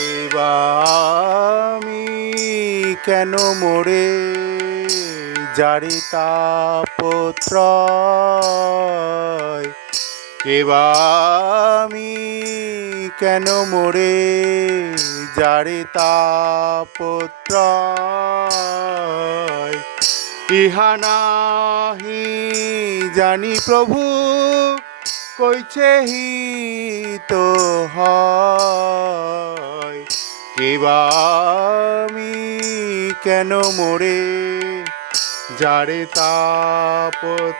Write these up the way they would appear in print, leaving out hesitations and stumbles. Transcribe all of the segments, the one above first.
এবা আমি কেন মোরে জারি তাপত্রয়, কেবা আমি কেন মোরে জারি তাপত্রয়। ইহা নাহি জানি প্রভু কইছে হিত হয়, কেবা আমি কেন মোরে যারে তাপত্রয়।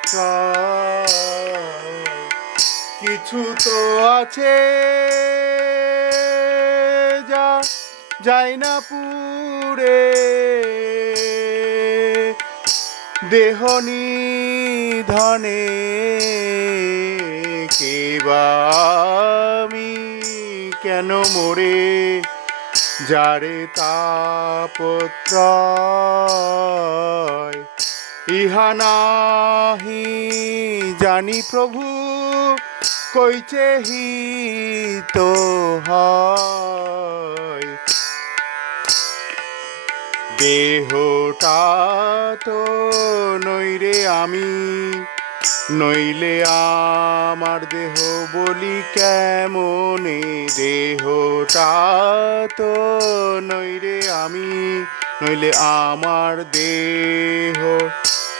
কিছু তো আছে যা যায় না পুরে, দেহ নিধনে কেবা আমি কেন মোরে যারে তাপত্রয়। ইহা নাহি জানি প্রভু কইছে হিত হয়, দেহটা তো নইরে আমি, নইলে আমার দেহ বলি কেমনে। দেহটা তো নইরে আমি, নইলে আমার দেহ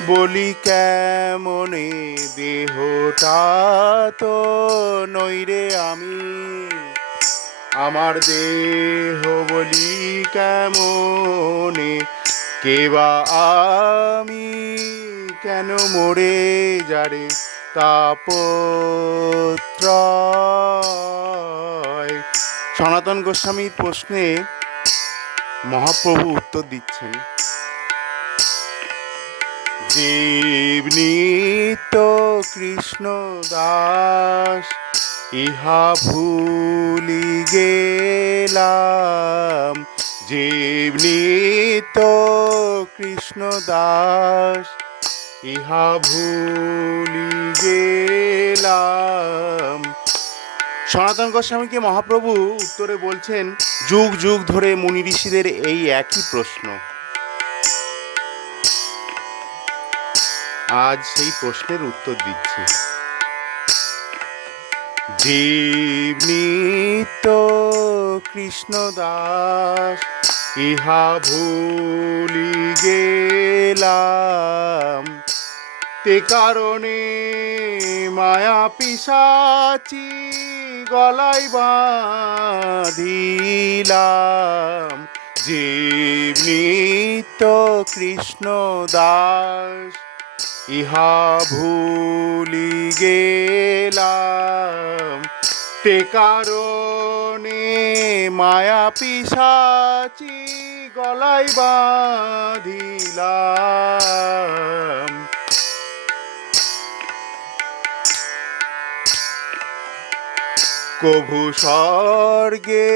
বলি কেমনে। দেহটা তো নইরে আমি, আমার দেহ বলি কেমনে। কেবা আমি কেন মোরে যারে তাপত্রয়। সনাতন গোস্বামীর প্রশ্নে মহাপ্রভু উত্তর দিচ্ছেন, জীব নিত্য কৃষ্ণ দাস ইহা ভুলি গেলাম। জীব নিত্য কৃষ্ণ দাস ইহা ভুলি গেলাম। সনাতন গোস্বামীকে মহাপ্রভু উত্তরে বলছেন, যুগ যুগ ধরে মুনি ঋষিদের এই একই প্রশ্ন। আজ সেই প্রশ্নের উত্তর দিচ্ছি। জীব নিত্য কৃষ্ণ দাস ইহা ভুলি গেলাম। তে কারণে মায়া পিশাচি গলায় বাঁধিলাম। জীব নিত্য কৃষ্ণ দাস ইহা ভুলি গেলাম। তে কারণে মায়া পিশাচি গলায় বাঁধিলাম। কভু স্বর্গে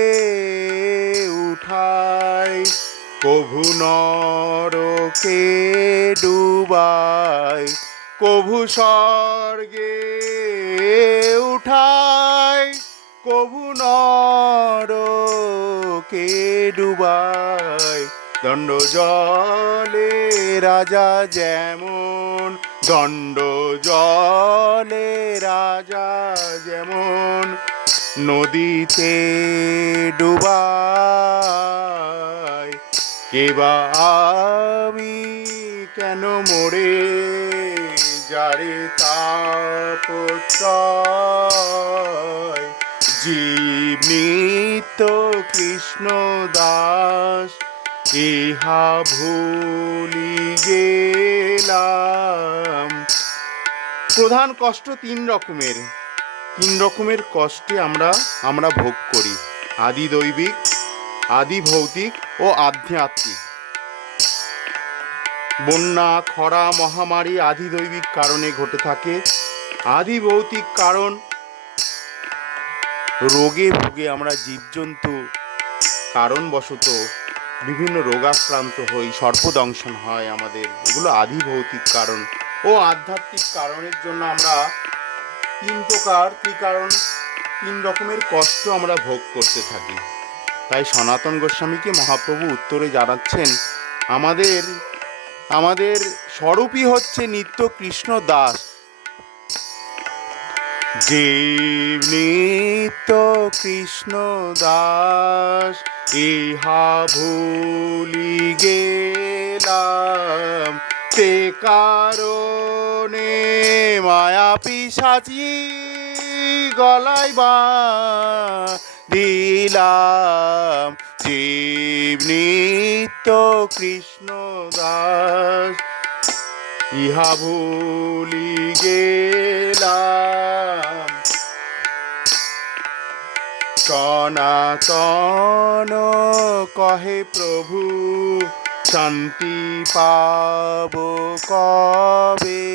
উঠাই, কভু নরকে ডুবাই। কভু স্বর্গে উঠাই, কভু নরকে ডুবাই। দণ্ড জলে রাজা যেমন, দণ্ড জলে রাজা যেমন নদীতে ডুবাই। কেবা আমি কেন মোরে যারে তাপত্রয়। জীব নিত্য কৃষ্ণ দাস ইহা ভুলি গেলাম। প্রধান কষ্ট তিন রকমের কষ্টে আমরা ভোগ করি, আদি দৈবিক, আদি ভৌতিক ও আধ্যাত্মিক। বন্যা, খরা, মহামারী আদি দৈবিক কারণে ঘটে থাকে। আদি ভৌতিক কারণ, রোগে ভুগে আমরা জীবজন্তু কারণবশত বিভিন্ন রোগাক্রান্ত হই, সর্পদংশন হয় আমাদের, এগুলো আদি ভৌতিক কারণ। ও আধ্যাত্মিক কারণের জন্য আমরা তিন প্রকার তিন রকমের কষ্ট আমরা ভোগ করতে থাকি। তাই সনাতন গোস্বামীকে মহাপ্রভু উত্তরে জানাচ্ছেন, আমাদের আমাদের স্বরূপই হচ্ছে নিত্য কৃষ্ণ দাস। জীব নিত্য কৃষ্ণ দাস, ইহা ভুলি গেলাম, তে কারণে মায়া পিশাচি গলায় বাঁধিলাম। জীব নিত্য কৃষ্ণ দাস, ইহা ভুলি গেলাম। সনাতন কহে প্রভু, শান্তি পাব কবে?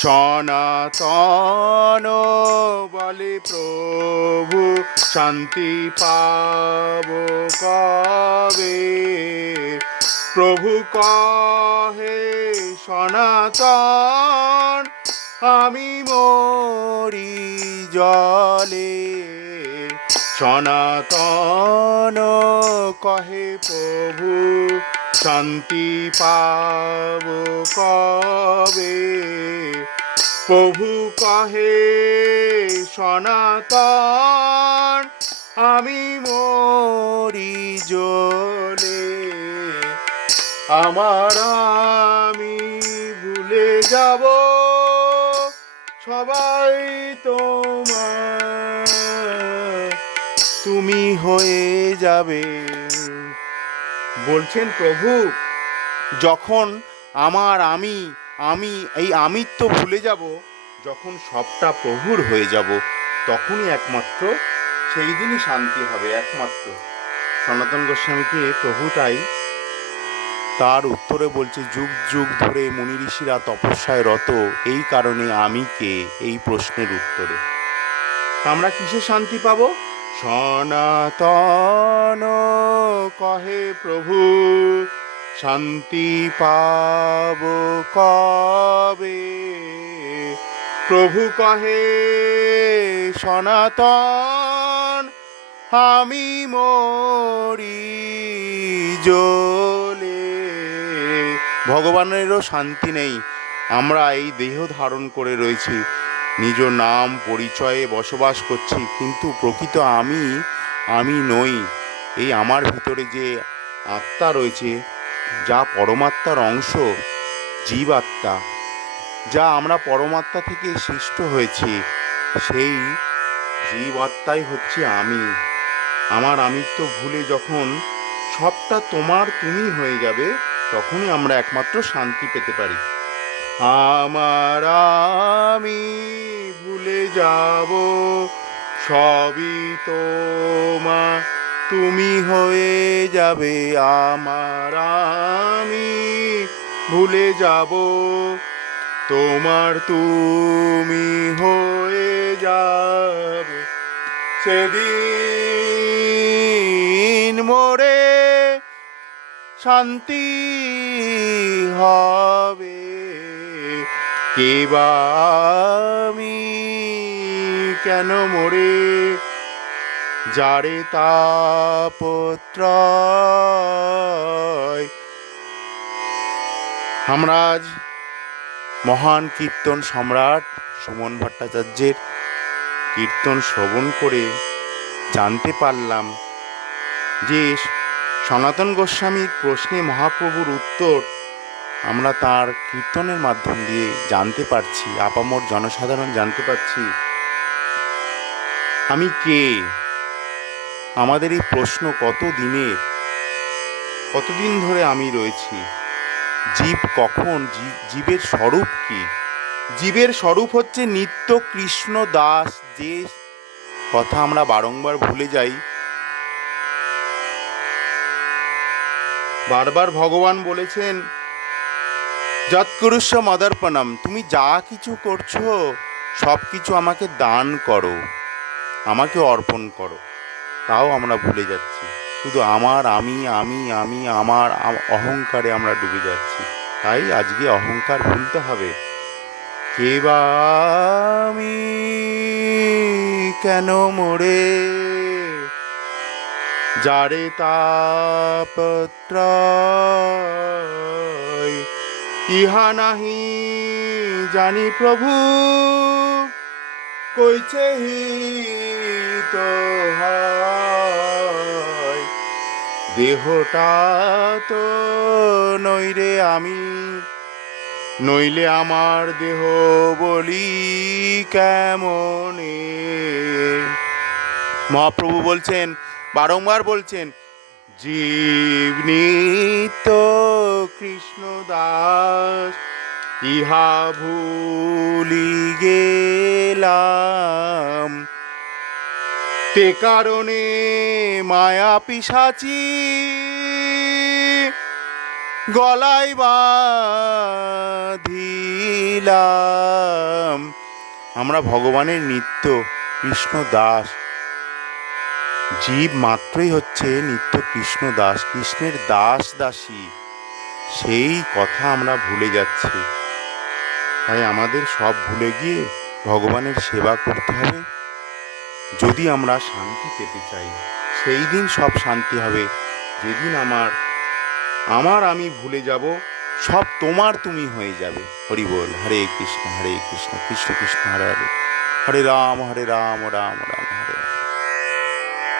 সনাতন বলে প্রভু, শান্তি পাব কবে? প্রভু কহে সনাতন, আমি মরি জলে। সনাতন কহে প্রভু, শান্তি পাব কবে? প্রভু কহে সনাতন, আমি মরি জলে। আমার আমি ভুলে যাব, সবাই তোমার, তুমি হয়ে যাবে। বলছেন প্রভু, যখন আমার আমি এই আমিত্ব ভুলে যাব, যখন সবটা প্রভুর হয়ে যাব, তখনই একমাত্র সেই দিনই শান্তি হবে একমাত্র। সনাতন গোস্বামীকে প্রভু তাই তার উত্তরে বলছে, যুগ যুগ ধরে মুনি ঋষিরা তপস্যায় রত, এই কারণে আমি কে, এই প্রশ্নের উত্তরে। আমরা কিসে শান্তি পাব? সনাতন কহে প্রভু, শান্তি পাব কবে? প্রভু কহে সনাতন, আমি মরি জ্বলে। ভগবানেরও শান্তি নেই। আমরা এই দেহ ধারণ করে রয়েছি, নিজ নাম পরিচয়ে বসবাস করছি, কিন্তু প্রকৃত আমি নই। এই আমার ভিতরে যে আত্মা রয়েছে, যা পরমাত্মার অংশ, জীবাত্মা, যা আমরা পরমাত্মা থেকে সৃষ্ট হয়েছি, সেই জীবাত্মাই হচ্ছে আমি। আমার আমিত্ব ভুলে যখন সবটা তোমার তুমি হয়ে যাবে, তখনই আমরা একমাত্র শান্তি পেতে পারি। আমার আমি ভুলে যাব, সবই তোমার তুমি হয়ে যাবে। আমার আমি ভুলে যাব, তোমার তুমি হয়ে যাবে। সেদিন মোরে শান্তি হবে, কেবা আমি কেন মোরে, যারে তাপত্রয়। আমরা আজ মহান কীর্তন সম্রাট সুমন ভট্টাচার্যের কীর্তন শ্রবণ করে জানতে পারলাম যে সনাতন গোস্বামীর প্রশ্নে মহাপ্রভুর উত্তর আমরা তার কীর্তনের মাধ্যম দিয়ে জানতে পারছি, আপামর জনসাধারণ জানতে পারছি আমি কে। আমাদের এই প্রশ্ন কতদিন ধরে আমি রয়েছি, জীব কখন, জীবের স্বরূপ কি? জীবের স্বরূপ হচ্ছে নিত্য কৃষ্ণ দাস, যে কথা আমরা বারংবার ভুলে যাই। বারবার ভগবান বলেছেন, যৎকুরুষ্য মদর্পণম, তুমি যা কিছু করছো সব কিছু আমাকে দান করো, আমাকে অর্পণ করো। তাও আমরা ভুলে যাচ্ছি, শুধু আমার আমার অহংকারে আমরা ডুবে যাচ্ছি। তাই আজকে অহংকার ভুলতে হবে। কেবা আমি কেন মোরে, যারে তাপত্রয় ইহা নাহি জানি প্রভু, কইছে হিত হয়। দেহটা তো নইরে আমি, নইলে আমার দেহ বলি কেমনে। মহাপ্রভু বলছেন, বারংবার বলছেন, জীব নিত্য কৃষ্ণ দাস, ইহা ভুলি গেলাম, তে কারণে মায়া পিশাচি গলায় বাঁধিলাম। আমরা ভগবানের নিত্য কৃষ্ণ দাস, জীব মাত্রই হচ্ছে নিত্য কৃষ্ণ দাস, কৃষ্ণের দাস দাসী, সেই কথা আমরা ভুলে যাচ্ছি। তাই আমাদের সব ভুলে গিয়ে ভগবানের সেবা করতে হবে। যদি আমরা শান্তি পেতে চাই, সেই দিন সব শান্তি হবে, যেদিন আমার আমি ভুলে যাব, সব তোমার তুমি হয়ে যাবে। হরি বল। হরে কৃষ্ণ কৃষ্ণ কৃষ্ণ কৃষ্ণ হরে হরে, হরে রাম রাম রাম হরে হরে।